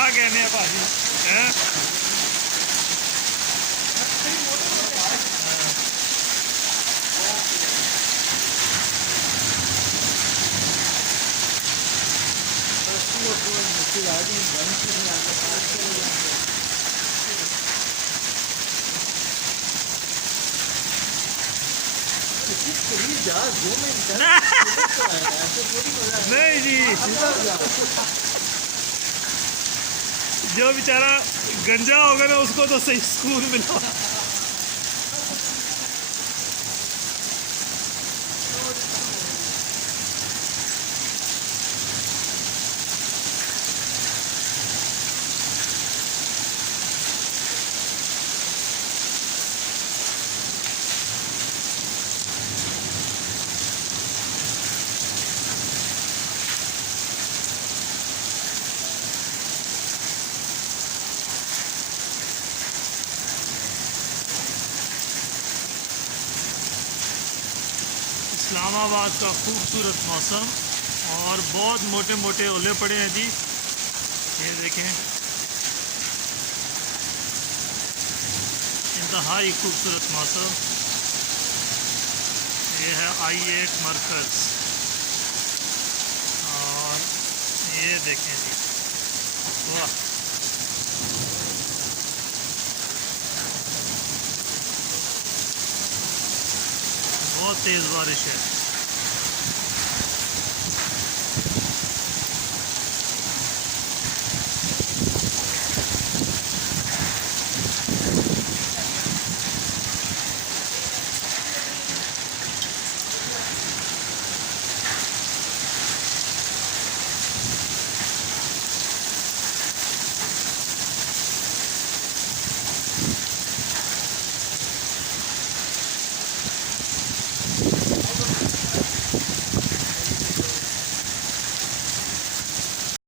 क्या कहने हैं भाजी हैं। नहीं जी, जो बेचारा गंजा होगा ना उसको तो सही सुकून मिला। इस्लामाबाद का खूबसूरत मौसम और बहुत मोटे मोटे ओले पड़े हैं जी। ये देखें, इंतहाई खूबसूरत मौसम। ये है I8 मरकज़ और ये देखें जी, वाह, बहुत तेज़ बारिश है।